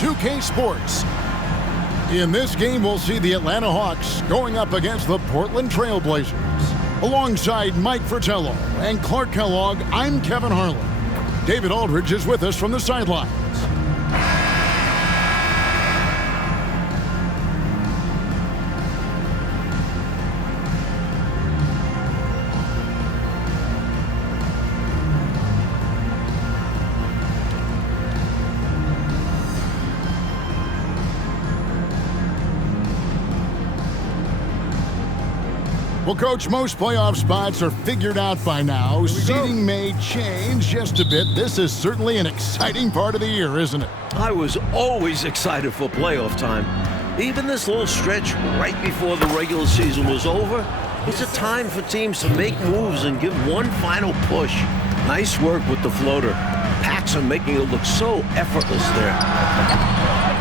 2K Sports. In this game, we'll see the Atlanta Hawks going up against the Portland Trail Blazers. Alongside Mike Fratello and Clark Kellogg, I'm Kevin Harlan. David Aldridge is with us from the sidelines. Well, Coach, most playoff spots are figured out by now. Seeding may change just a bit. This is certainly an exciting part of the year, isn't it? I was always excited for playoff time. Even this little stretch right before the regular season was over, it's a time for teams to make moves and give one final push. Nice work with the floater. Paxson making it look so effortless there.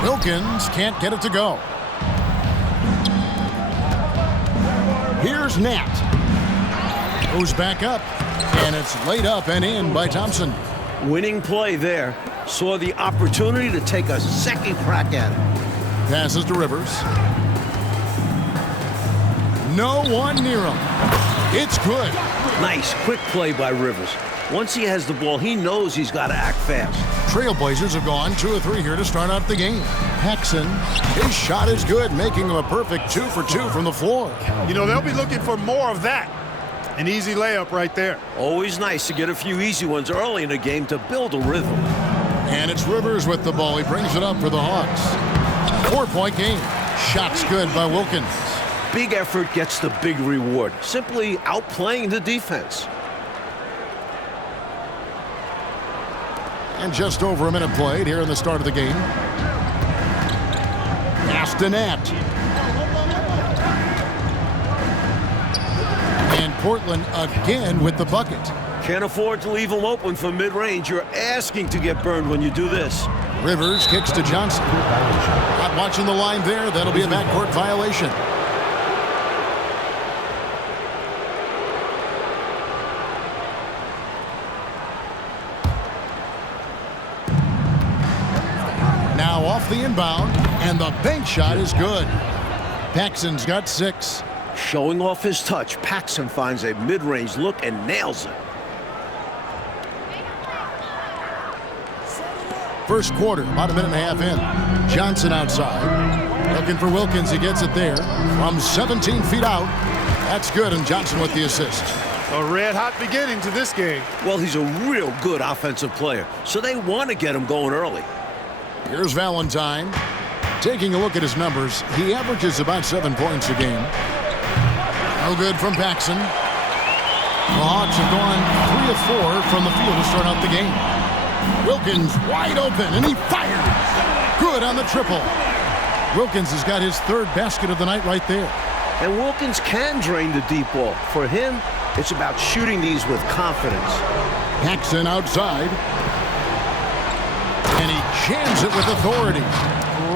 Wilkins can't get it to go. Here's Nat. Goes back up, and it's laid up and in by Thompson. Winning play there. Saw the opportunity to take a second crack at it. Passes to Rivers. No one near him. It's good. Nice, quick play by Rivers. Once he has the ball, he knows he's got to act fast. Trailblazers have gone 2 of 3 here to start out the game. Paxson, his shot is good, making him a perfect 2 for 2 from the floor. You know, they'll be looking for more of that. An easy layup right there. Always nice to get a few easy ones early in the game to build a rhythm. And it's Rivers with the ball. He brings it up for the Hawks. 4-point game. Shot's good by Wilkins. Big effort gets the big reward. Simply outplaying the defense. And just over a minute played here in the start of the game. Pass to Nat. And Portland again with the bucket. Can't afford to leave him open for mid-range. You're asking to get burned when you do this. Rivers kicks to Johnson. Not watching the line there. That'll be a backcourt violation. Now off the inbound, and the bank shot is good. Paxson's got 6. Showing off his touch, Paxson finds a mid-range look and nails it. First quarter, about a minute and a half in. Johnson outside. Looking for Wilkins. He gets it there from 17 feet out. That's good, and Johnson with the assist. A red-hot beginning to this game. Well, he's a real good offensive player, so they want to get him going early. Here's Valentine. Taking a look at his numbers, he averages about 7 points a game. No good from Paxson. The Hawks have gone 3 of 4 from the field to start out the game. Wilkins wide open, and he fires. Good on the triple. Wilkins has got his 3rd basket of the night right there. And Wilkins can drain the deep ball. For him, it's about shooting these with confidence. Paxson outside. And he jams it with authority.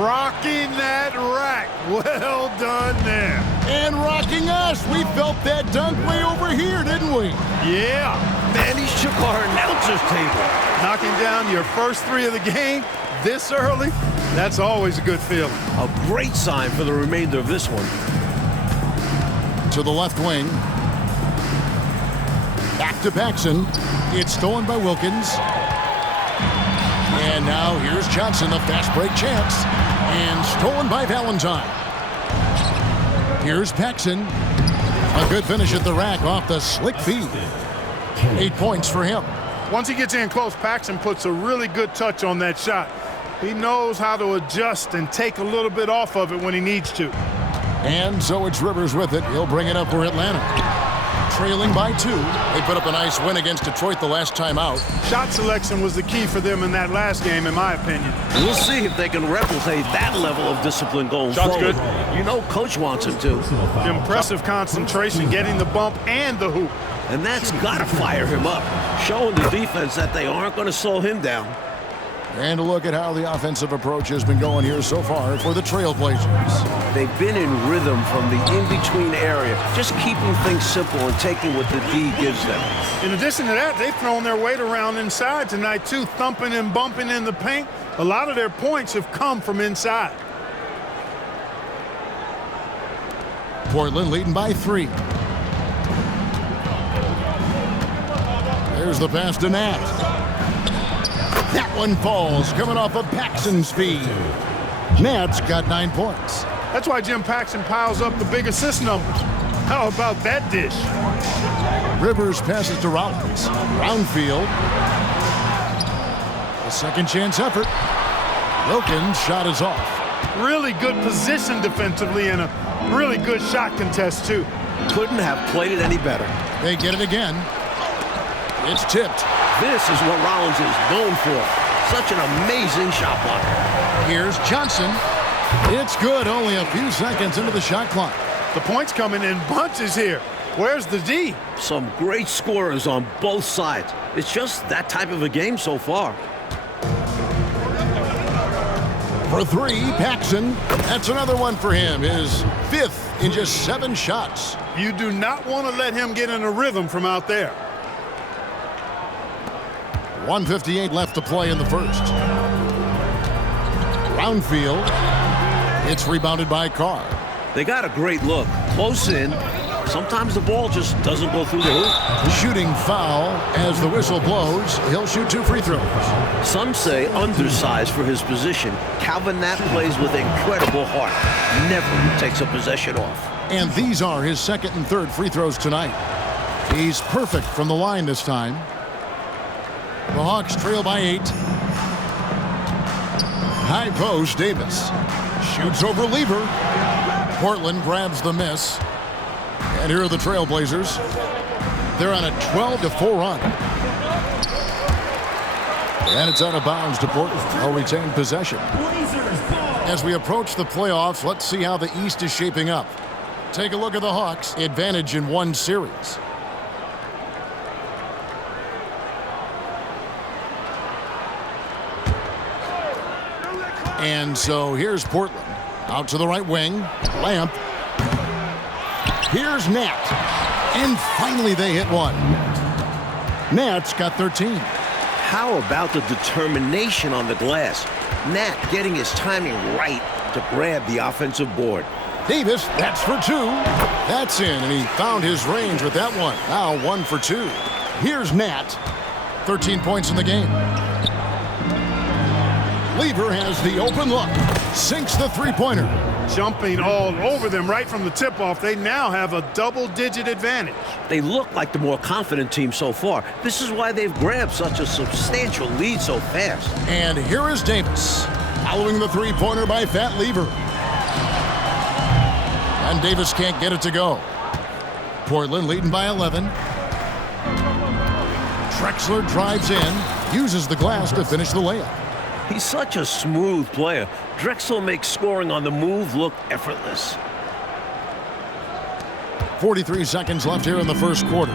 Rocking that rack. Well done there. And rocking us. We felt that dunk way over here, didn't we? Yeah. Man, he shook our announcer's table. Knocking down your first 3 of the game this early, that's always a good feeling. A great sign for the remainder of this one. To the left wing. Back to Paxson. It's stolen by Wilkins. And now here's Johnson, the fast break chance. And stolen by Valentine. Here's Paxson. A good finish at the rack off the slick feed. 8 points for him. Once he gets in close, Paxson puts a really good touch on that shot. He knows how to adjust and take a little bit off of it when he needs to. And so it's Rivers with it. He'll bring it up for Atlanta. Trailing by 2. They put up a nice win against Detroit the last time out. Shot selection was the key for them in that last game, in my opinion. We'll see if they can replicate that level of discipline going Shot's forward. good. You know Coach wants him to. Impressive concentration, getting the bump and the hoop. And that's got to fire him up, showing the defense that they aren't going to slow him down. And a look at how the offensive approach has been going here so far for the Trailblazers. They've been in rhythm from the in-between area, just keeping things simple and taking what the D gives them. In addition to that, they've thrown their weight around inside tonight, too, thumping and bumping in the paint. A lot of their points have come from inside. Portland leading by 3. There's the pass to Nat. That one falls, coming off of Paxson's feed. Nat's got 9 points. That's why Jim Paxson piles up the big assist numbers. How about that dish? Rivers passes to Rollins. Brownfield. A second chance effort. Wilkins' shot is off. Really good position defensively and a really good shot contest, too. Couldn't have played it any better. They get it again. It's tipped. This is what Rollins is known for. Such an amazing shot blocker. Here's Johnson. It's good, only a few seconds into the shot clock. The points coming in bunches here. Where's the D? Some great scorers on both sides. It's just that type of a game so far. For 3, Paxson. That's another one for him. His 5th in just 7 shots. You do not want to let him get in a rhythm from out there. 1:58 left to play in the first. Brownfield. It's rebounded by Carr. They got a great look. Close in. Sometimes the ball just doesn't go through the hoop. Shooting foul as the whistle blows. He'll shoot 2 free throws. Some say undersized for his position. Calvin Knapp plays with incredible heart. Never takes a possession off. And these are his 2nd and 3rd free throws tonight. He's perfect from the line this time. The Hawks trail by 8. High post, Davis. Shoots over Lever. Portland grabs the miss. And here are the Trailblazers. They're on a 12-4 run. And it's out of bounds to Portland. They'll retain possession. As we approach the playoffs, let's see how the East is shaping up. Take a look at the Hawks. Advantage in 1 series. And so here's Portland. Out to the right wing. Lamp. Here's Nat. And finally they hit one. Nat's got 13. How about the determination on the glass? Nat getting his timing right to grab the offensive board. Davis, that's for 2. That's in, and he found his range with that one. Now 1 for 2. Here's Nat. 13 points in the game. Lever has the open look. Sinks the three-pointer. Jumping all over them right from the tip-off. They now have a double-digit advantage. They look like the more confident team so far. This is why they've grabbed such a substantial lead so fast. And here is Davis. Following the three-pointer by Fat Lever. And Davis can't get it to go. Portland leading by 11. Drexler drives in. Uses the glass to finish the layup. He's such a smooth player. Drexler makes scoring on the move look effortless. 43 seconds left here in the first quarter.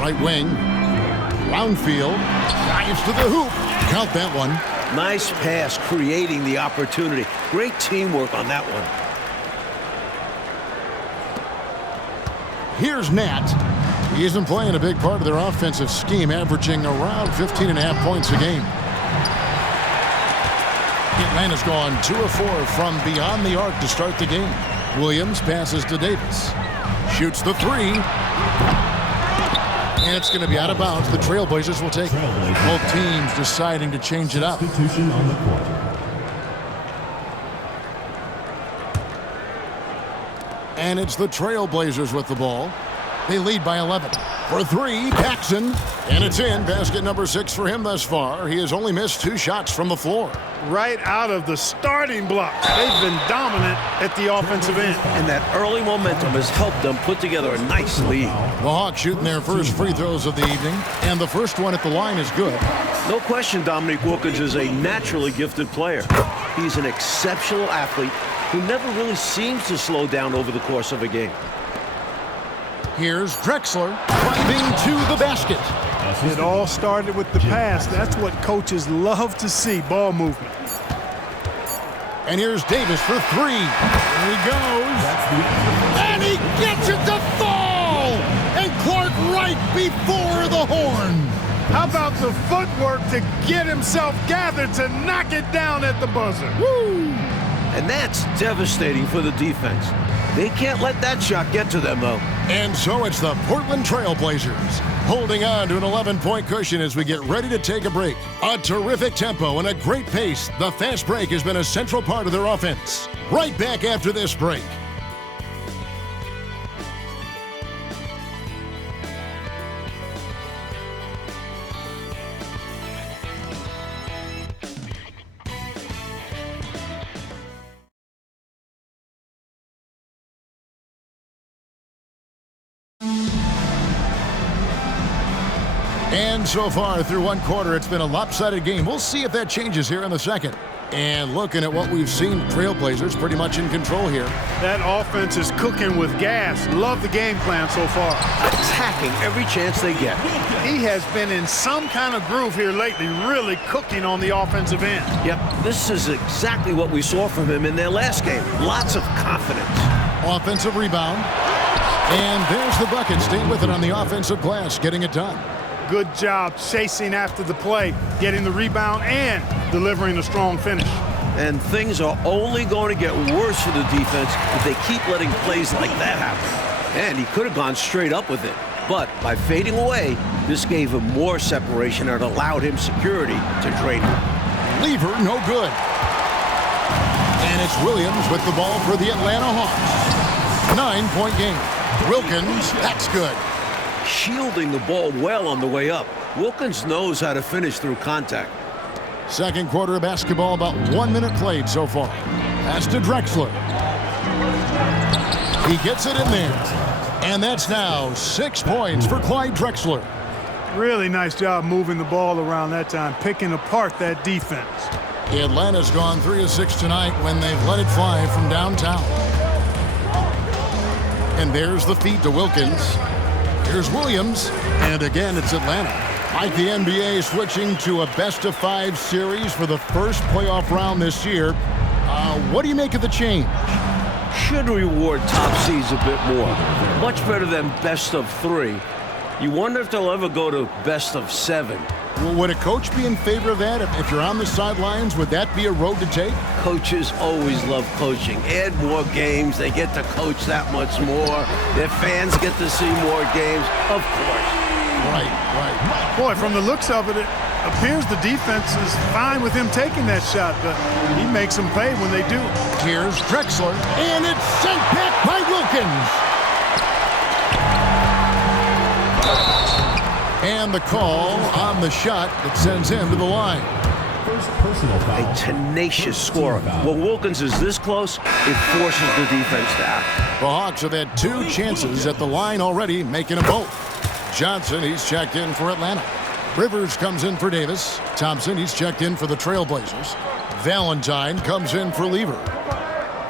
Right wing. Brownfield. Drives to the hoop. Count that one. Nice pass creating the opportunity. Great teamwork on that one. Here's Nat. He isn't playing a big part of their offensive scheme, averaging around 15.5 points a game. Atlanta's gone 2 of 4 from beyond the arc to start the game. Williams passes to Davis. Shoots the 3. And it's going to be out of bounds. The Trailblazers will take it. Both teams deciding to change it up. Substitution on the court. And it's the Trailblazers with the ball. They lead by 11. For 3, Paxson. And it's in. Basket number 6 for him thus far. He has only missed 2 shots from the floor. Right out of the starting blocks. They've been dominant at the offensive end. And that early momentum has helped them put together a nice lead. The Hawks shooting their first free throws of the evening. And the first one at the line is good. No question Dominique Wilkins is a naturally gifted player. He's an exceptional athlete who never really seems to slow down over the course of a game. Here's Drexler driving to the basket. It all started with the pass. That's what coaches love to see, ball movement. And here's Davis for three. There he goes. And he gets it to fall! And Clark right before the horn. How about the footwork to get himself gathered to knock it down at the buzzer? Woo! And that's devastating for the defense. They can't let that shot get to them, though. And so it's the Portland Trail Blazers holding on to an 11-point cushion as we get ready to take a break. A terrific tempo and a great pace. The fast break has been a central part of their offense. Right back after this break. And so far through one quarter, it's been a lopsided game. We'll see if that changes here in the second. And looking at what we've seen, Trailblazers pretty much in control here. That offense is cooking with gas. Love the game plan so far. Attacking every chance they get. He has been in some kind of groove here lately, really cooking on the offensive end. Yep, this is exactly what we saw from him in their last game. Lots of confidence. Offensive rebound. And there's the bucket. Staying with it on the offensive glass, getting it done. Good job chasing after the play, getting the rebound, and delivering a strong finish. And things are only going to get worse for the defense if they keep letting plays like that happen. And he could have gone straight up with it. But by fading away, this gave him more separation and allowed him security to drain him. Lever, no good. And it's Williams with the ball for the Atlanta Hawks. 9-point game. Wilkins, that's good. Shielding the ball well on the way up. Wilkins knows how to finish through contact. Second quarter of basketball, about 1 minute played so far. Pass to Drexler. He gets it in there. And that's now 6 points for Clyde Drexler. Really nice job moving the ball around that time, picking apart that defense. Atlanta's gone 3 of 6 tonight when they've let it fly from downtown. And there's the feed to Wilkins. Here's Williams, and again, it's Atlanta. Like the NBA switching to a best-of-5 series for the first playoff round this year. What do you make of the change? Should reward top seeds a bit more. Much better than best of 3. You wonder if they'll ever go to best of 7. Well, would a coach be in favor of that? If you're on the sidelines, would that be a road to take? Coaches always love coaching. Add more games. They get to coach that much more. Their fans get to see more games. Of course. Right. Boy, from the looks of it, it appears the defense is fine with him taking that shot, but he makes them pay when they do. Here's Drexler, and it's sent back by Wilkins. And the call on the shot that sends him to the line. A tenacious scorer. When Wilkins is this close, it forces the defense to act. The Hawks have had 2 chances at the line already, making them both. Johnson, he's checked in for Atlanta. Rivers comes in for Davis. Thompson, he's checked in for the Trailblazers. Valentine comes in for Lever.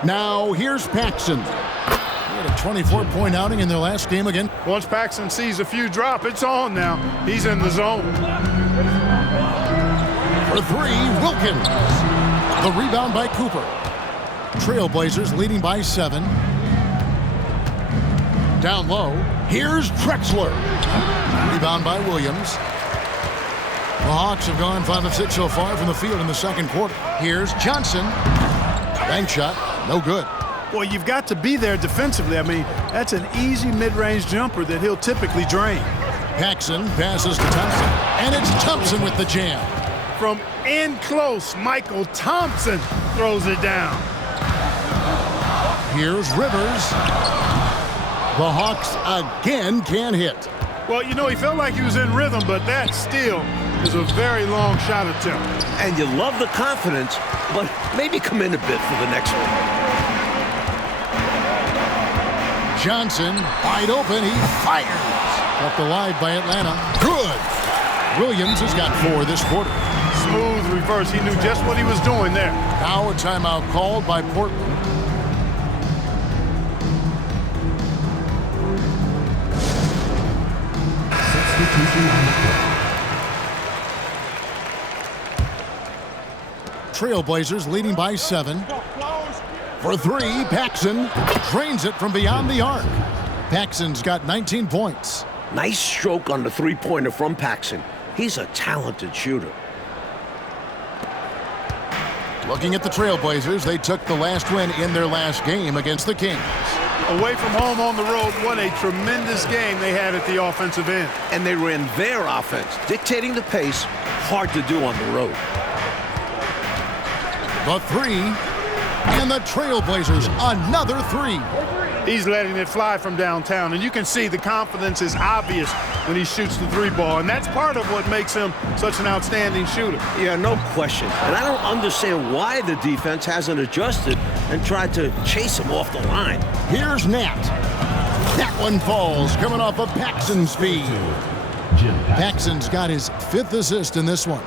Now, here's Paxson. He had a 24-point outing in their last game again. Once Paxson sees a few drop, it's on now. He's in the zone. For 3, Wilkins. The rebound by Cooper. Trailblazers leading by 7. Down low, here's Drexler. Rebound by Williams. The Hawks have gone 5 of 6 so far from the field in the second quarter. Here's Johnson. Bank shot, no good. Boy, you've got to be there defensively. I mean, that's an easy mid-range jumper that he'll typically drain. Paxson passes to Thompson, and it's Thompson with the jam. From in close, Michael Thompson throws it down. Here's Rivers. The Hawks again can't hit. Well, you know, he felt like he was in rhythm, but that still is a very long shot attempt. And you love the confidence, but maybe come in a bit for the next one. Johnson, wide open, he fires. Kept alive by Atlanta. Good. Williams has got 4 this quarter. Smooth reverse. He knew just what he was doing there. Now a timeout called by Portland. Substitution on the court. Trailblazers leading by 7. For 3, Paxson drains it from beyond the arc. Paxson's got 19 points. Nice stroke on the three-pointer from Paxson. He's a talented shooter. Looking at the Trailblazers, they took the last win in their last game against the Kings. Away from home on the road, what a tremendous game they had at the offensive end. And they ran their offense, dictating the pace. Hard to do on the road. The 3, and the Trailblazers, another 3. He's letting it fly from downtown, and you can see the confidence is obvious when he shoots the 3-ball, and that's part of what makes him such an outstanding shooter. Yeah, no question. And I don't understand why the defense hasn't adjusted and tried to chase him off the line. Here's Nat. That one falls, coming off of Paxson's speed. Paxson's got his 5th assist in this one.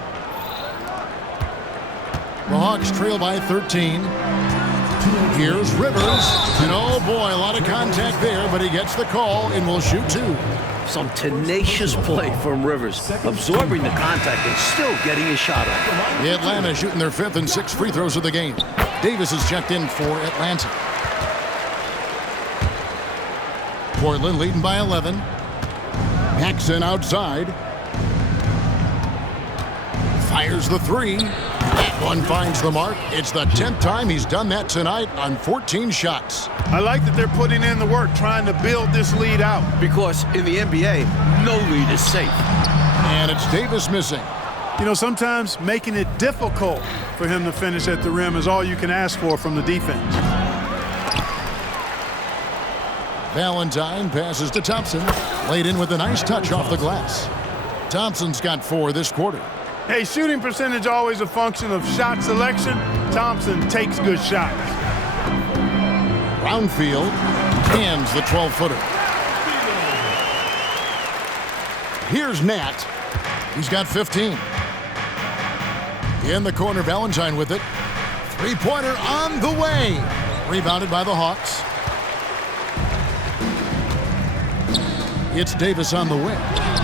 The Hawks trail by 13. Here's Rivers, and oh boy, a lot of contact there, but he gets the call and will shoot 2. Some tenacious play from Rivers, absorbing the contact and still getting his shot up. The Atlanta shooting their 5th and 6th free throws of the game. Davis is checked in for Atlanta. Portland leading by 11. Paxson outside. Fires the 3. That one finds the mark. It's the 10th time he's done that tonight on 14 shots. I like that they're putting in the work, trying to build this lead out. Because in the NBA, no lead is safe. And it's Davis missing. You know, sometimes making it difficult for him to finish at the rim is all you can ask for from the defense. Valentine passes to Thompson. Laid in with a nice touch off the glass. Thompson's got 4 this quarter. Hey, shooting percentage always a function of shot selection. Thompson takes good shots. Brownfield hands the 12-footer. Here's Nat. He's got 15. In the corner, Valentine with it. 3-pointer on the way. Rebounded by the Hawks. It's Davis on the wing.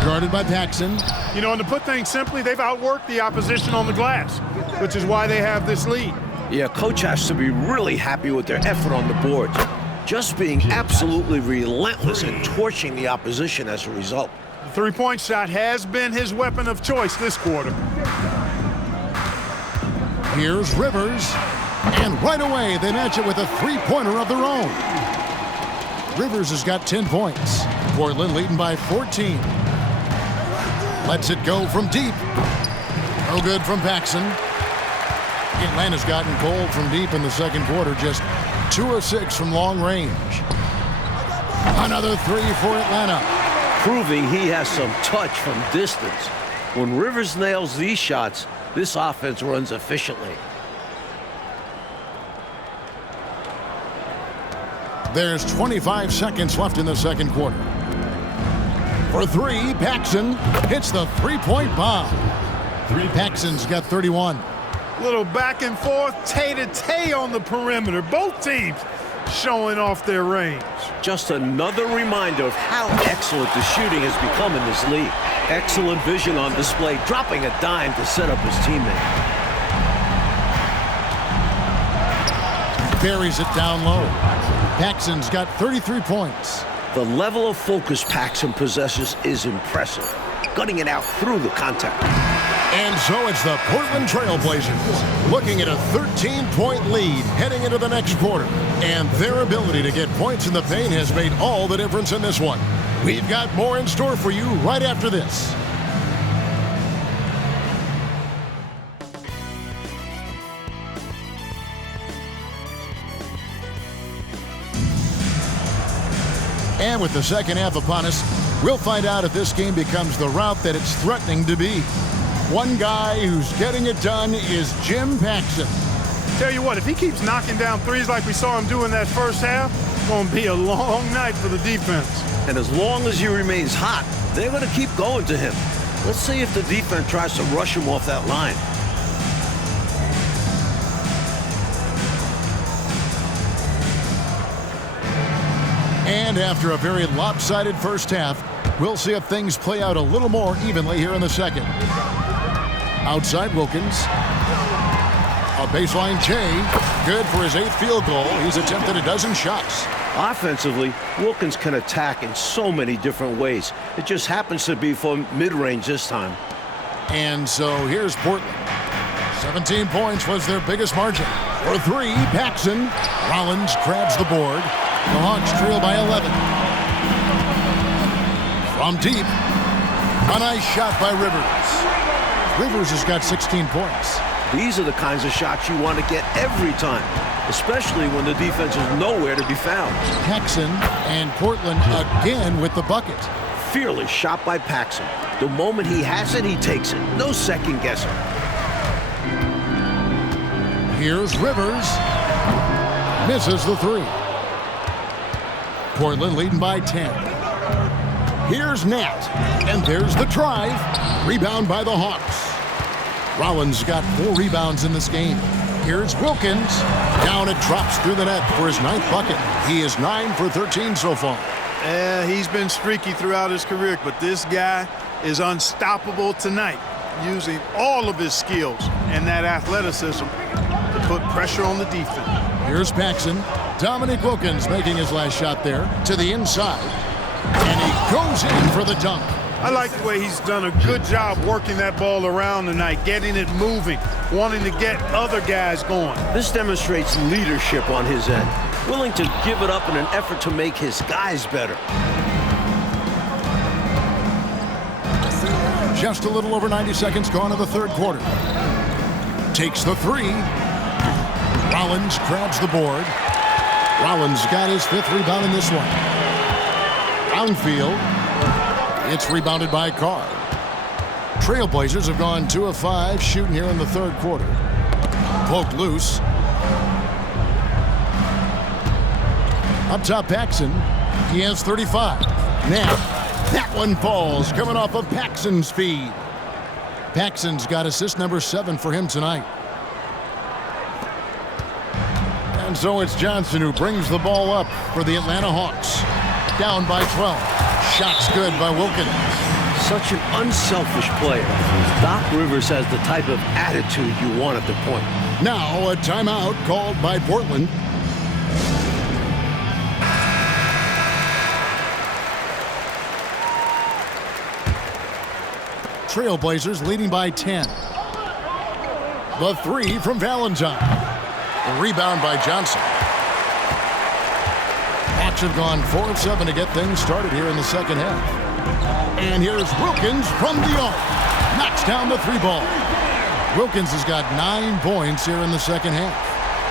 Guarded by Paxson. You know, and to put things simply, they've outworked the opposition on the glass, which is why they have this lead. Yeah, coach has to be really happy with their effort on the board. Just being absolutely relentless and torching the opposition as a result. The three-point shot has been his weapon of choice this quarter. Here's Rivers. And right away, they match it with a 3-pointer of their own. Rivers has got 10 points. Portland leading by 14. Lets it go from deep. No good from Paxson. Atlanta's gotten cold from deep in the second quarter. Just 2 of 6 from long range. Another 3 for Atlanta. Proving he has some touch from distance. When Rivers nails these shots, this offense runs efficiently. There's 25 seconds left in the second quarter. For 3, Paxson hits the 3-point bomb. Paxson's got 31. Little back and forth, tay-to-tay on the perimeter. Both teams showing off their range. Just another reminder of how excellent the shooting has become in this league. Excellent vision on display, dropping a dime to set up his teammate. Buries it down low. Paxson's got 33 points. The level of focus Paxson possesses is impressive, gutting it out through the contact. And so it's the Portland Trailblazers looking at a 13-point lead heading into the next quarter. And their ability to get points in the paint has made all the difference in this one. We've got more in store for you right after this. And with the second half upon us, we'll find out if this game becomes the route that it's threatening to be. One guy who's getting it done is Jim Paxson. Tell you what, if he keeps knocking down threes like we saw him do in that first half, it's going to be a long night for the defense. And as long as he remains hot, they're going to keep going to him. Let's see if the defense tries to rush him off that line. And after a very lopsided first half, we'll see if things play out a little more evenly here in the second. Outside Wilkins. A Baseline J, good for his 8th field goal. He's attempted a dozen shots. Offensively, Wilkins can attack in so many different ways. It just happens to be from mid-range this time. And so here's Portland. 17 points was their biggest margin. For 3, Paxson. Rollins grabs the board. The Hawks trail by 11. From deep, a nice shot by Rivers. Rivers has got 16 points. These are the kinds of shots you want to get every time, especially when the defense is nowhere to be found. Paxson and Portland again with the bucket. Fearless shot by Paxson. The moment he has it, he takes it. No second guessing. Here's Rivers. Misses the 3. Portland leading by 10. Here's Nat. And there's the drive. Rebound by the Hawks. Rollins got 4 rebounds in this game. Here's Wilkins. Down it drops through the net for his 9th bucket. He is 9 for 13 so far. He's been streaky throughout his career, but this guy is unstoppable tonight, using all of his skills and that athleticism to put pressure on the defense. Here's Paxson. Dominic Wilkins making his last shot there to the inside. And he goes in for the dunk. I like the way he's done a good job working that ball around tonight, getting it moving, wanting to get other guys going. This demonstrates leadership on his end, willing to give it up in an effort to make his guys better. Just a little over 90 seconds gone in the 3rd quarter. Takes the 3. Rollins grabs the board. Rollins got his 5th rebound in this one. Downfield. It's rebounded by Carr. Trailblazers have gone 2 of 5 shooting here in the 3rd quarter. Poked loose. Up top, Paxson. He has 35. Now, that one falls, coming off of Paxson's feed. Paxson's got assist number 7 for him tonight. And so it's Johnson who brings the ball up for the Atlanta Hawks. Down by 12. Shots good by Wilkins. Such an unselfish player. Doc Rivers has the type of attitude you want at the point. Now a timeout called by Portland. Trailblazers leading by 10. The 3 from Valentine. The rebound by Johnson. Hawks have gone 4 of 7 to get things started here in the 2nd half. And here's Wilkins from the arc. Knocks down the 3 ball. Wilkins has got 9 points here in the 2nd half.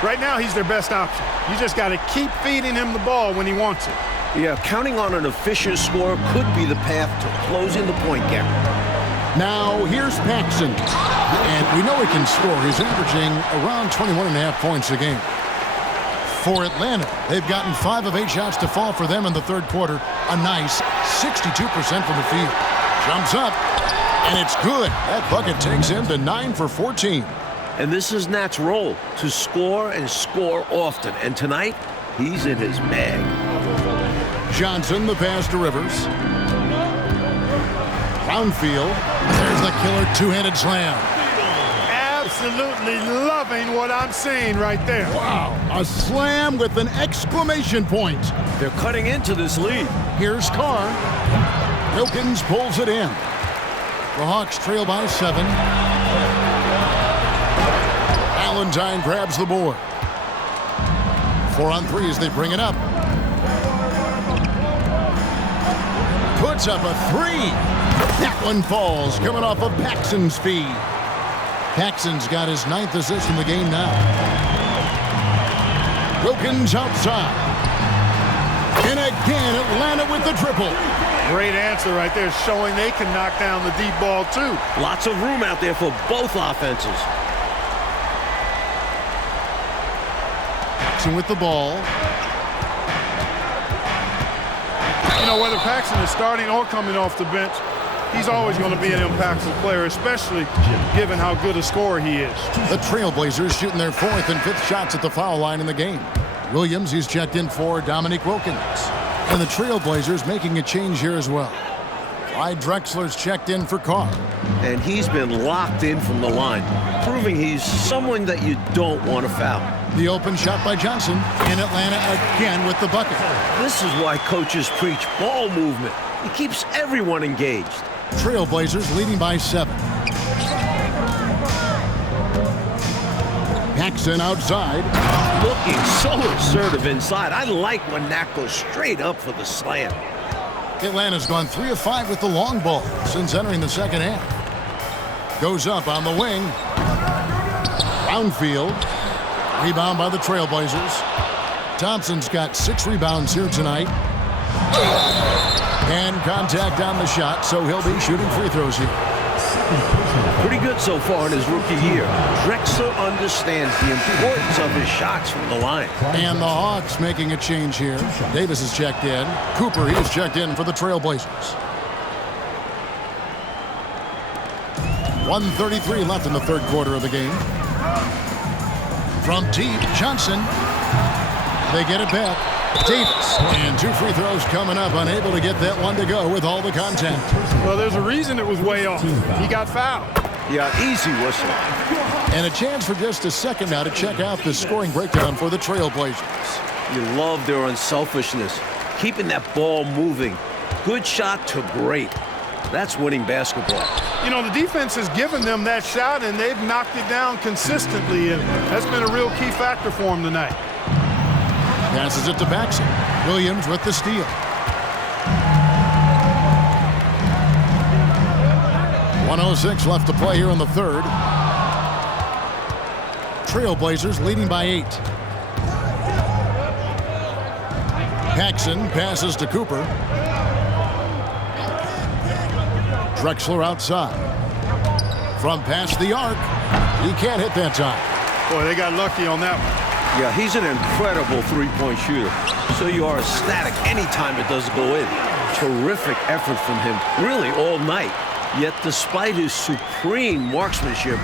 Right now, he's their best option. You just got to keep feeding him the ball when he wants it. Yeah, counting on an efficient score could be the path to closing the point gap. Now, here's Paxson. And we know he can score. He's averaging around 21.5 points a game. For Atlanta, they've gotten 5 of 8 shots to fall for them in the 3rd quarter. A nice 62% from the field. Jumps up, and it's good. That bucket takes him to 9 for 14. And this is Nat's role, to score and score often. And tonight, he's in his bag. Johnson, the pass to Rivers. Downfield. There's the killer 2-handed slam. Absolutely loving what I'm seeing right there. Wow, a slam with an exclamation point. They're cutting into this lead. Here's Carr. Wilkins pulls it in. The Hawks trail by 7. Valentine grabs the board. 4 on 3 as they bring it up. Puts up a 3. That one falls, coming off of Paxson's feed. Paxson's got his 9th assist in the game now. Wilkins outside. And again, Atlanta with the triple. Great answer right there, showing they can knock down the deep ball, too. Lots of room out there for both offenses. Paxson with the ball. You know, whether Paxson is starting or coming off the bench, he's always going to be an impactful player, especially given how good a scorer he is. The Trailblazers shooting their 4th and 5th shots at the foul line in the game. Williams, he's checked in for Dominic Wilkins. And the Trailblazers making a change here as well. Clyde Drexler's checked in for Carr. and he's been locked in from the line, proving he's someone that you don't want to foul. The open shot by Johnson, in Atlanta again with the bucket. This is why coaches preach ball movement. It keeps everyone engaged. Trailblazers leading by 7. Paxson outside. Looking so assertive inside. I like when that goes straight up for the slam. Atlanta's gone 3 of 5 with the long ball since entering the second half. Goes up on the wing. Brownfield. Rebound by the Trailblazers. Thompson's got 6 rebounds here tonight. And contact on the shot, so he'll be shooting free throws here. Pretty good so far in his rookie year. Drexler understands the importance of his shots from the line. And the Hawks making a change here. Davis is checked in. Cooper, he is checked in for the Trailblazers. 1:33 left in the third quarter of the game. From deep, Johnson. They get it back. Davis. And 2 free throws coming up. Unable to get that one to go with all the contact. Well, there's a reason it was way off. He got fouled. Yeah, easy whistle. And a chance for just a second now to check out the scoring breakdown for the Trailblazers. You love their unselfishness. Keeping that ball moving. Good shot to great. That's winning basketball. You know, the defense has given them that shot, and they've knocked it down consistently, and that's been a real key factor for them tonight. Passes it to Paxson. Williams with the steal. .106 left to play here in the third. Trailblazers leading by 8. Paxson passes to Cooper. Drexler outside. From past the arc. He can't hit that time. Boy, they got lucky on that one. Yeah, he's an incredible three-point shooter. So you are ecstatic anytime it doesn't go in. Terrific effort from him, really all night. Yet despite his supreme marksmanship,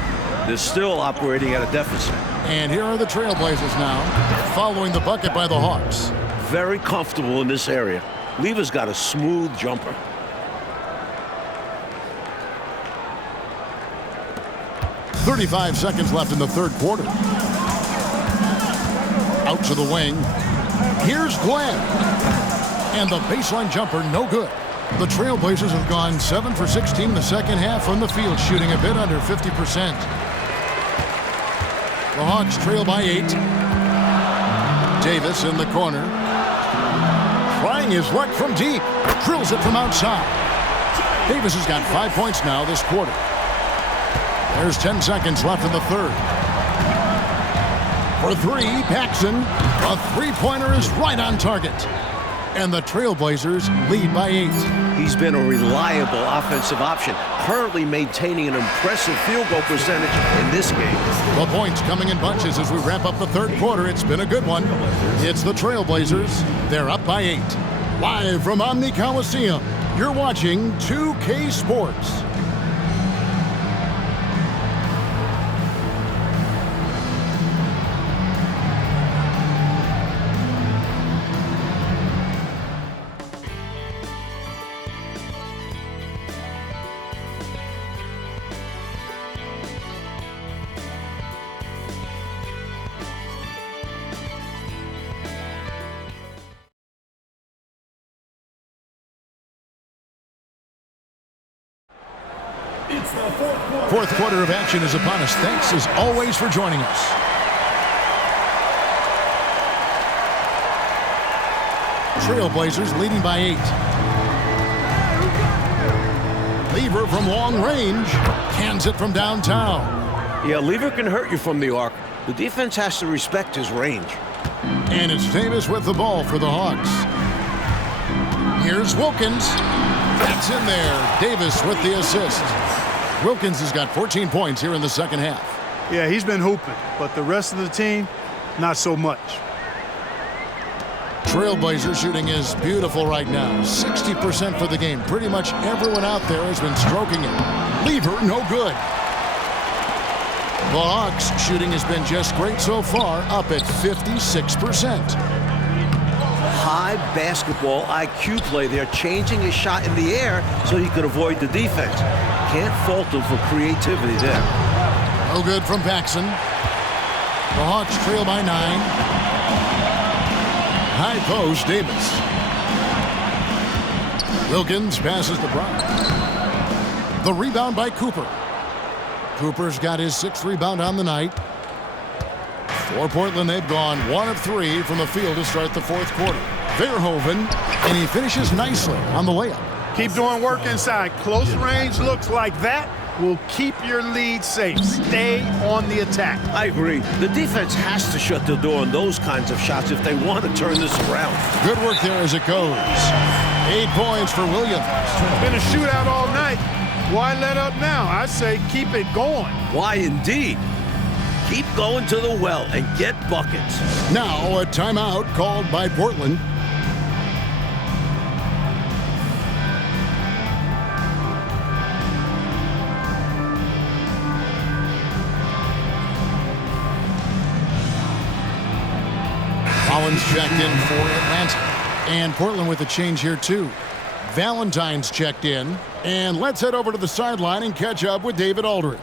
they're still operating at a deficit. And here are the Trailblazers now, following the bucket by the Hawks. Very comfortable in this area. Lever's got a smooth jumper. .35 seconds left in the third quarter. Out to the wing. Here's Glenn. And the baseline jumper, no good. The Trailblazers have gone 7 for 16 the second half from the field, shooting a bit under 50%. The Hawks trail by 8. Davis in the corner. Trying his luck from deep. Drills it from outside. Davis has got 5 points now this quarter. There's 10 seconds left in the third. For 3, Paxson. A three-pointer is right on target. And the Trailblazers lead by 8. He's been a reliable offensive option, currently maintaining an impressive field goal percentage in this game. The points coming in bunches as we wrap up the third quarter. It's been a good one. It's the Trailblazers. They're up by 8. Live from Omni Coliseum, you're watching 2K Sports. Fourth quarter of action is upon us. Thanks as always for joining us. Trailblazers leading by 8. Lever from long range. Cans it from downtown. Yeah, Lever can hurt you from the arc. The defense has to respect his range. And it's Davis with the ball for the Hawks. Here's Wilkins. That's in there. Davis with the assist. Wilkins has got 14 points here in the second half. Yeah, he's been hooping, but the rest of the team, not so much. Trailblazer shooting is beautiful right now. 60% for the game. Pretty much everyone out there has been stroking it. Lever, no good. The Hawks shooting has been just great so far, up at 56%. High basketball IQ play there, changing his shot in the air so he could avoid the defense. Can't fault them for creativity there. No good from Paxson. The Hawks trail by 9. High post, Davis. Wilkins passes to Brown. The rebound by Cooper. Cooper's got his 6th rebound on the night. For Portland, they've gone 1 of 3 from the field to start the 4th quarter. Verhoeven, and he finishes nicely on the layup. Keep doing work inside. Close range looks like that will keep your lead safe. Stay on the attack. I agree. The defense has to shut the door on those kinds of shots if they want to turn this around. Good work there as it goes. 8 points for Williams. Been a shootout all night. Why let up now? I say keep it going. Why indeed? Keep going to the well and get buckets. Now a timeout called by Portland. Collins checked in for Atlanta. And Portland with a change here too. Valentine's checked in. And let's head over to the sideline and catch up with David Aldridge.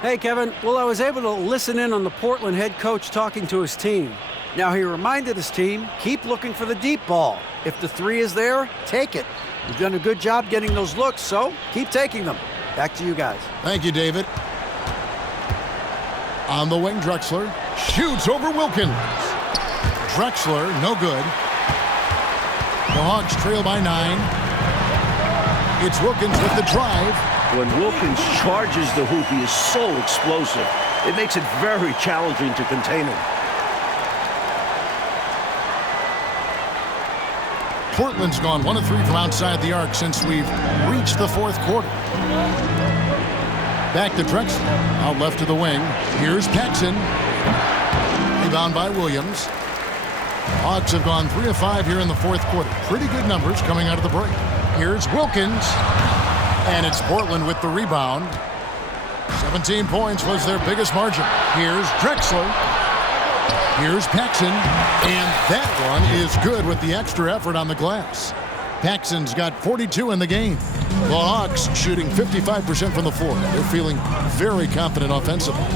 Hey, Kevin. Well, I was able to listen in on the Portland head coach talking to his team. Now, he reminded his team, keep looking for the deep ball. If the 3 is there, take it. You've done a good job getting those looks, so keep taking them. Back to you guys. Thank you, David. On the wing, Drexler shoots over Wilkins. Drexler, no good. The Hawks trail by 9. It's Wilkins with the drive. When Wilkins charges the hoop, he is so explosive. It makes it very challenging to contain him. Portland's gone 1 of 3 from outside the arc since we've reached the 4th quarter. Back to Drexler. Out left to the wing. Here's Paxson. Rebound by Williams. Hawks have gone 3 of 5 here in the 4th quarter. Pretty good numbers coming out of the break. Here's Wilkins. And it's Portland with the rebound. 17 points was their biggest margin. Here's Drexler. Here's Paxson. And that one is good with the extra effort on the glass. Paxson's got 42 in the game. The Hawks shooting 55% from the floor. They're feeling very confident offensively.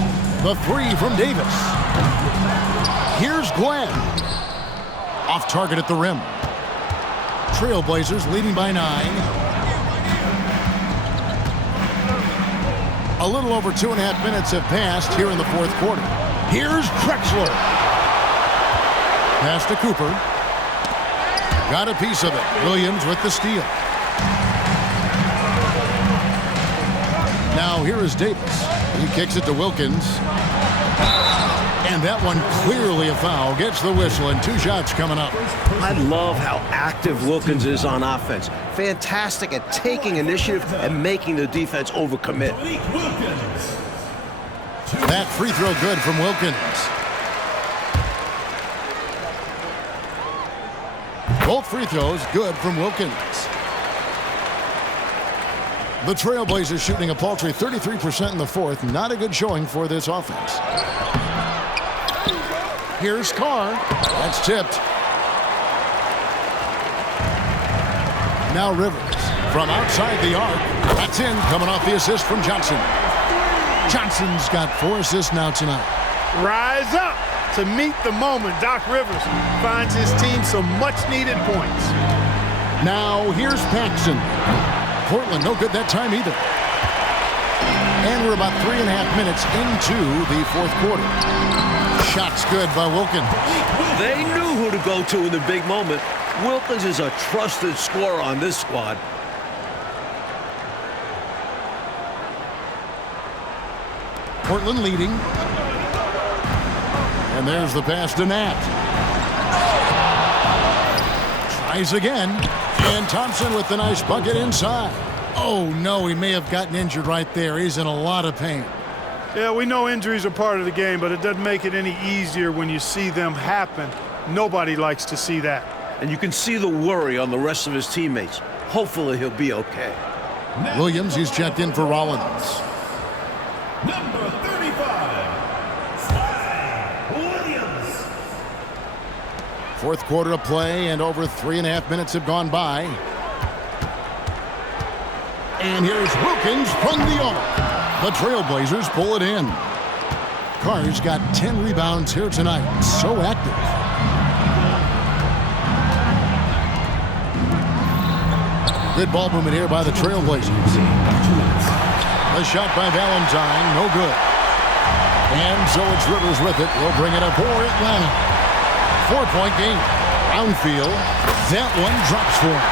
The 3 from Davis. Here's Glenn. Off target at the rim. Trailblazers leading by 9. A little over 2.5 minutes have passed here in the 4th quarter. Here's Drexler. Pass to Cooper. Got a piece of it. Williams with the steal. Now here is Davis. He kicks it to Wilkins. And that one clearly a foul. Gets the whistle and 2 shots coming up. I love how active Wilkins is on offense. Fantastic at taking initiative and making the defense overcommit. That free throw good from Wilkins. Both free throws good from Wilkins. The Trailblazers shooting a paltry 33% in the 4th. Not a good showing for this offense. Here's Carr. That's tipped. Now Rivers from outside the arc. That's in, coming off the assist from Johnson. Johnson's got 4 assists now tonight. Rise up to meet the moment. Doc Rivers finds his team some much-needed points. Now here's Paxson. Portland no good that time either. And we're about 3.5 minutes into the 4th quarter. Shots good by Wilkins. They knew who to go to in the big moment. Wilkins is a trusted scorer on this squad. Portland leading. And there's the pass to Nat. Tries again. And Thompson with the nice bucket inside. Oh, no, he may have gotten injured right there. He's in a lot of pain. Yeah, we know injuries are part of the game, but it doesn't make it any easier when you see them happen. Nobody likes to see that. And you can see the worry on the rest of his teammates. Hopefully he'll be okay. Williams, he's checked in for Rollins. Number 35, Williams. 4th quarter of play, and over 3.5 minutes have gone by. And here's Wilkins from the arc. The Trailblazers pull it in. Carr's got 10 rebounds here tonight. So active. Good ball movement here by the Trailblazers. A shot by Valentine, no good. And so it's Rivers with it. He'll bring it up for Atlanta. 4-point game. Brownfield. That one drops for him.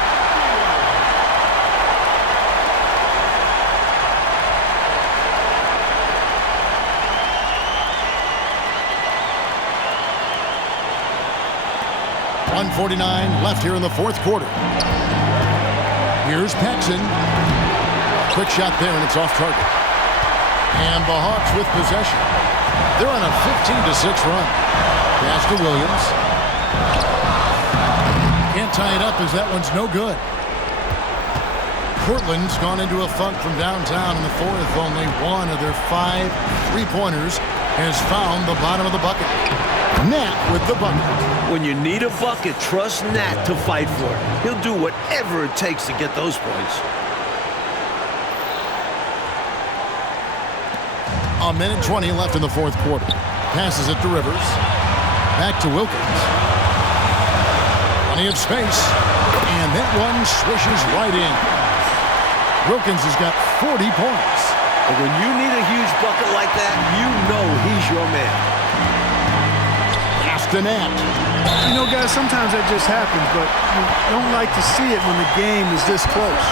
.149 left here in the fourth quarter. Here's Paxson. Quick shot there, and it's off target. And the Hawks with possession. They're on a 15-6 run. Pass to Williams. Can't tie it up as that one's no good. Portland's gone into a funk from downtown in the fourth. Only one of their 5 3-pointers has found the bottom of the bucket. Nat with the bucket. When you need a bucket, trust Nat to fight for it. He'll do whatever it takes to get those points. A minute 20 left in the fourth quarter. Passes it to Rivers. Back to Wilkins. Plenty of space. And that one swishes right in. Wilkins has got 40 points. And when you need a huge bucket like that, you know he's your man. Pass to Nat. You know, guys, sometimes that just happens, but you don't like to see it when the game is this close.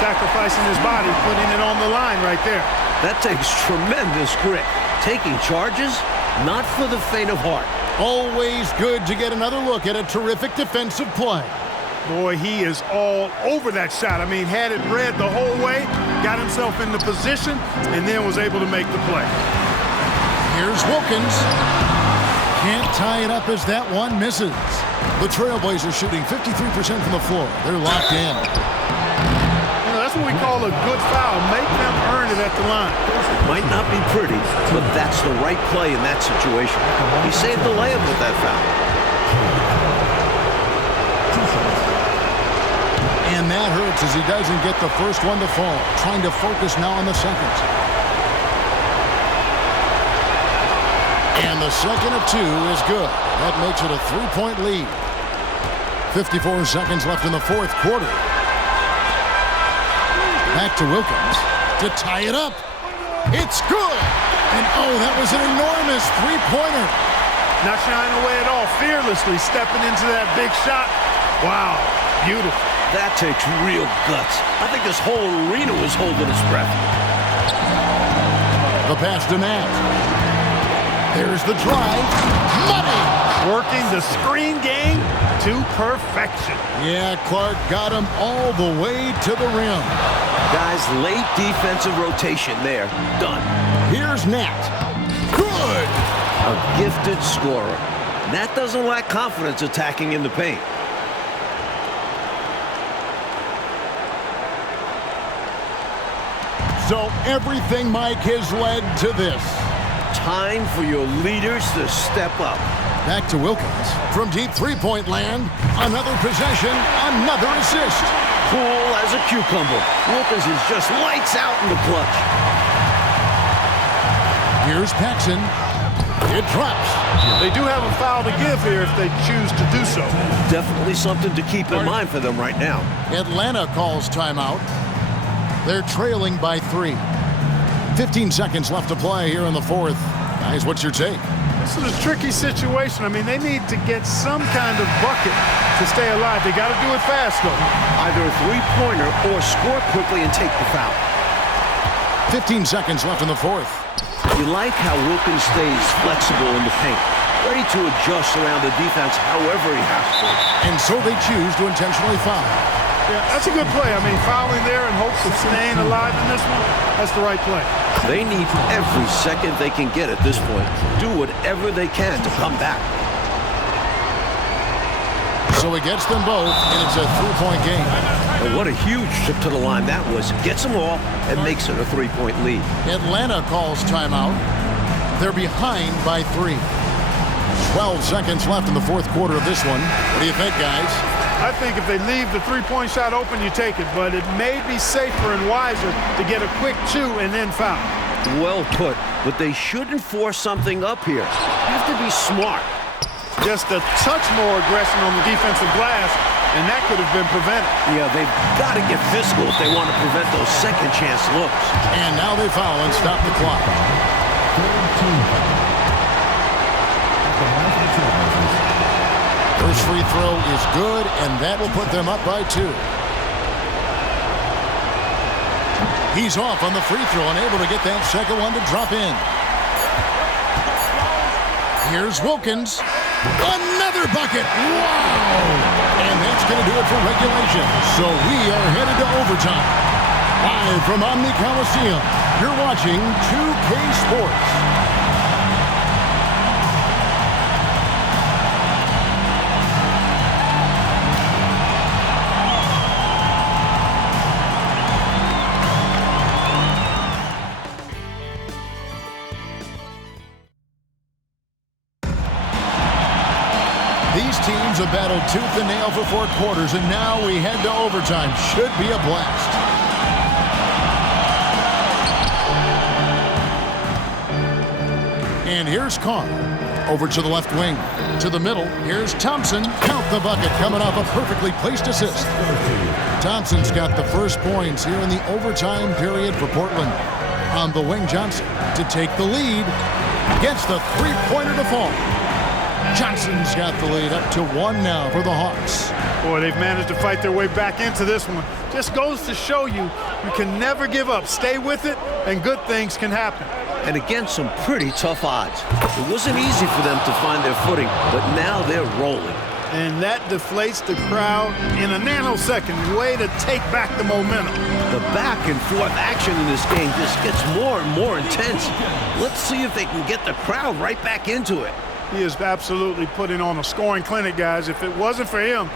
Sacrificing his body, putting it on the line right there. That takes tremendous grit. Taking charges, not for the faint of heart. Always good to get another look at a terrific defensive play. Boy, he is all over that shot. I mean, had it read the whole way, got himself in the position, and then was able to make the play. Here's Wilkins. Can't tie it up as that one misses. The Trailblazers shooting 53% from the floor. They're locked in. You know, that's what we call a good foul. Make them earn it at the line. Might not be pretty, but that's the right play in that situation. He saved the layup with that foul. And that hurts as he doesn't get the first one to fall. Trying to focus now on the second. And the second of 2 is good. That makes it a 3-point lead. 54 seconds left in the fourth quarter. Back to Wilkins to tie it up. It's good. And oh, that was an enormous 3-pointer. Not shying away at all. Fearlessly stepping into that big shot. Wow, beautiful. That takes real guts. I think this whole arena was holding its breath. The pass to Nat. There's the drive. Money! Working the screen game to perfection. Yeah, Clark got him all the way to the rim. Guys, late defensive rotation there. Done. Here's Nat. Good! A gifted scorer. Nat doesn't lack confidence attacking in the paint. So everything, Mike, has led to this. Time for your leaders to step up. Back to Wilkins. From deep three-point land, another possession, another assist. Cool as a cucumber. Wilkins is just lights out in the clutch. Here's Paxson. It drops. They do have a foul to give here if they choose to do so. Definitely something to keep in mind for them right now. Atlanta calls timeout. They're trailing by 3. 15 seconds left to play here in the fourth. Guys, what's your take? This is a tricky situation. I mean, they need to get some kind of bucket to stay alive. They got to do it fast, though. Either a three-pointer or score quickly and take the foul. 15 seconds left in the fourth. You like how Wilkins stays flexible in the paint, ready to adjust around the defense however he has to. And so they choose to intentionally foul. Yeah, that's a good play. I mean, fouling there in hopes of staying alive in this one, that's the right play. They need every second they can get at this point. Do whatever they can to come back. So he gets them both, and it's a 3-point game. And what a huge trip to the line that was. Gets them all and makes it a 3-point lead. Atlanta calls timeout. They're behind by 3. 12 seconds left in the fourth quarter of this one. What do you think, guys? I think if they leave the three-point shot open, you take it. But it may be safer and wiser to get a quick 2 and then foul. Well put, but they shouldn't force something up here. You have to be smart. Just a touch more aggression on the defensive glass, and that could have been prevented. Yeah, they've got to get physical if they want to prevent those second-chance looks. And now they foul and stop the clock. First free throw is good, and that will put them up by 2. He's off on the free throw and able to get that second one to drop in. Here's Wilkins. Another bucket. Wow! And that's going to do it for regulation. So we are headed to overtime. Live from Omni Coliseum, you're watching 2K Sports. These teams have battled tooth and nail for 4 quarters, and now we head to overtime. Should be a blast. And here's Carr. Over to the left wing. To the middle. Here's Thompson. Count the bucket, coming off a perfectly placed assist. Thompson's got the first points here in the overtime period for Portland. On the wing, Johnson to take the lead. Gets the three-pointer to fall. Johnson's got the lead up to 1 now for the Hawks. Boy, they've managed to fight their way back into this one. Just goes to show you, you can never give up. Stay with it, and good things can happen. And against some pretty tough odds. It wasn't easy for them to find their footing, but now they're rolling. And that deflates the crowd in a nanosecond. Way to take back the momentum. The back and forth action in this game just gets more and more intense. Let's see if they can get the crowd right back into it. He is absolutely putting on a scoring clinic, guys. If it wasn't for him,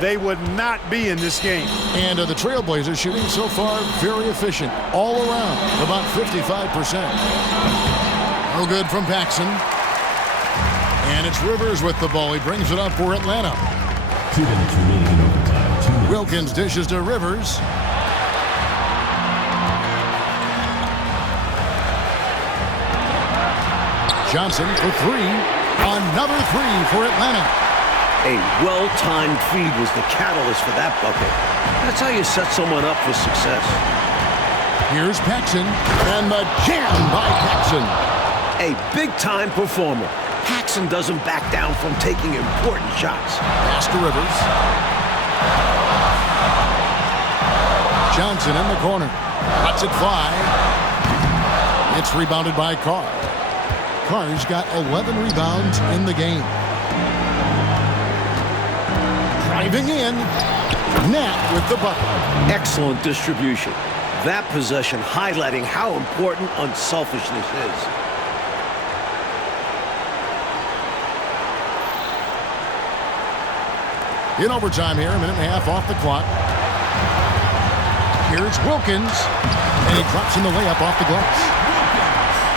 they would not be in this game. And the Trailblazers shooting so far very efficient all around, about 55%. No good from Paxson. And it's Rivers with the ball. He brings it up for Atlanta. 2 minutes remaining in overtime. Wilkins dishes to Rivers. Johnson for 3. Another 3 for Atlanta. A well-timed feed was the catalyst for that bucket. That's how you set someone up for success. Here's Paxson, and the jam by Paxson. A big-time performer. Paxson doesn't back down from taking important shots. Pass to Rivers. Johnson in the corner. Lets it fly. It's rebounded by Carr. Carr's got 11 rebounds in the game. Driving in. Nat with the bucket. Excellent distribution. That possession highlighting how important unselfishness is. In overtime here, a minute and a half off the clock. Here's Wilkins, and he drops in the layup off the glass.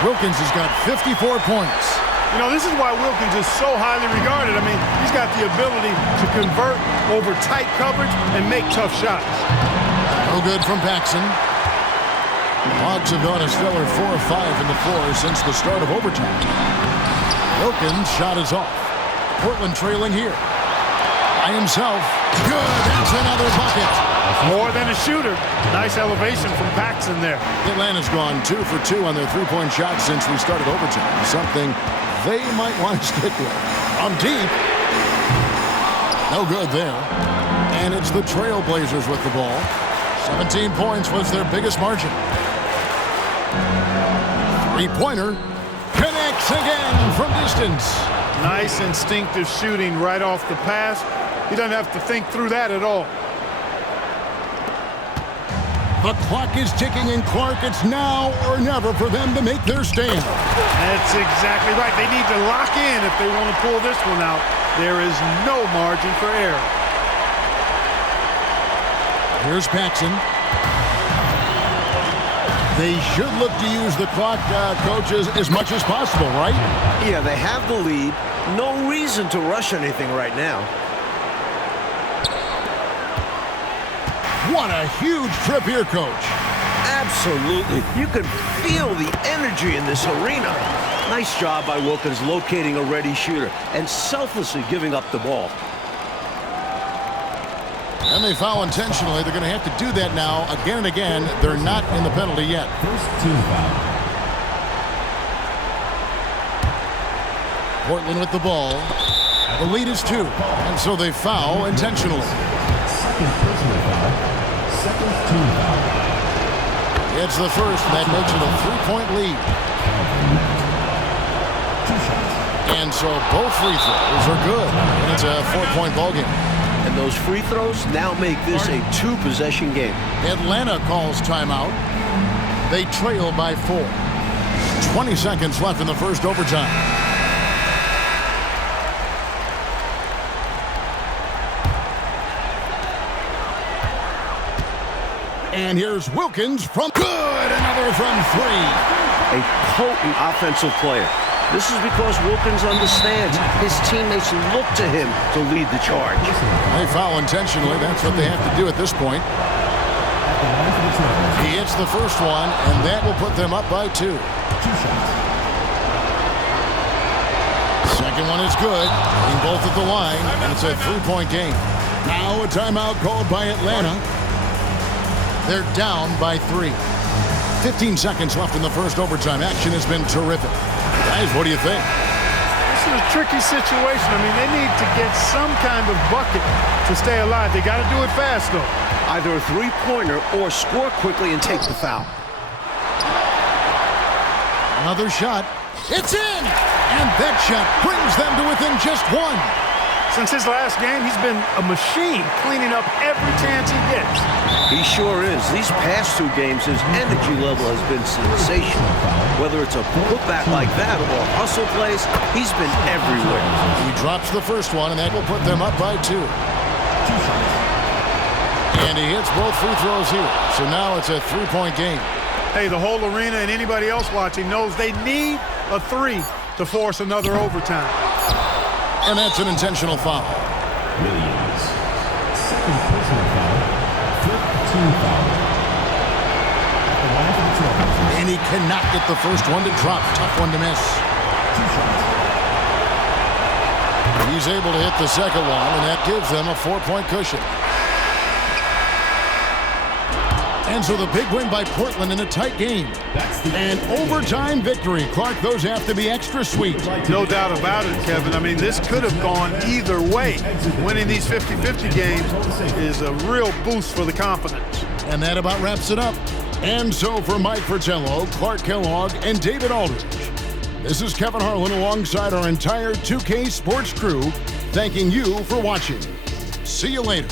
Wilkins has got 54 points. You know, this is why Wilkins is so highly regarded. I mean, he's got the ability to convert over tight coverage and make tough shots. No good from Paxson. Hawks have gone a stellar 4 of 5 in the floor since the start of overtime. Wilkins' shot is off. Portland trailing here. By himself. Good. That's another bucket. More than a shooter. Nice elevation from Paxson there. Atlanta's gone 2 for 2 on their three-point shots since we started overtime. Something they might want to stick with. From deep. No good there. And it's the Trailblazers with the ball. 17 points was their biggest margin. Three-pointer. Connects again from distance. Nice instinctive shooting right off the pass. He doesn't have to think through that at all. The clock is ticking, and Clark, it's now or never for them to make their stand. That's exactly right. They need to lock in if they want to pull this one out. There is no margin for error. Here's Paxson. They should look to use the clock, coaches, as much as possible, right? Yeah, they have the lead. No reason to rush anything right now. What a huge trip here, Coach. Absolutely. You can feel the energy in this arena. Nice job by Wilkins locating a ready shooter and selflessly giving up the ball. And they foul intentionally. They're going to have to do that now again and again. They're not in the penalty yet. First team foul. Portland with the ball. The lead is 2. And so they foul intentionally. Second personal foul. Second team foul. It's the first. That makes it a 3-point lead. 2 shots. And so both free throws are good. And it's a 4-point ball game. And those free throws now make this a 2-possession game. Atlanta calls timeout. They trail by 4. 20 seconds left in the first overtime. And here's Wilkins from good. Another from 3. A potent offensive player. This is because Wilkins understands his teammates look to him to lead the charge. They foul intentionally. That's what they have to do at this point. He hits the first one, and that will put them up by 2. 2 shots. Second one is good. Being both at the line, and it's a 3-point game. Now a timeout called by Atlanta. They're down by 3. 15 seconds left in the first overtime. Action has been terrific. Guys, what do you think? This is a tricky situation. I mean, they need to get some kind of bucket to stay alive. They got to do it fast, though. Either a three-pointer or score quickly and take the foul. Another shot. It's in! And that shot brings them to within just 1. Since his last game, he's been a machine cleaning up every chance he gets. He sure is. These past 2 games, his energy level has been sensational. Whether it's a putback like that or hustle plays, he's been everywhere. He drops the first one, and that will put them up by 2. And he hits both free throws here. So now it's a 3-point game. Hey, the whole arena and anybody else watching knows they need a 3 to force another overtime. And that's an intentional foul. Williams. Second personal foul. Fifth team foul. At the line for the Trailblazers. And he cannot get the first one to drop. Tough one to miss. 2 shots. He's able to hit the second one, and that gives them a 4-point cushion. And so the big win by Portland in a tight game. An overtime victory. Clark, those have to be extra sweet. No doubt about it, Kevin. I mean, this could have gone either way. Winning these 50-50 games is a real boost for the confidence. And that about wraps it up. And so for Mike Fratello, Clark Kellogg, and David Aldridge, this is Kevin Harlan alongside our entire 2K Sports crew, thanking you for watching. See you later.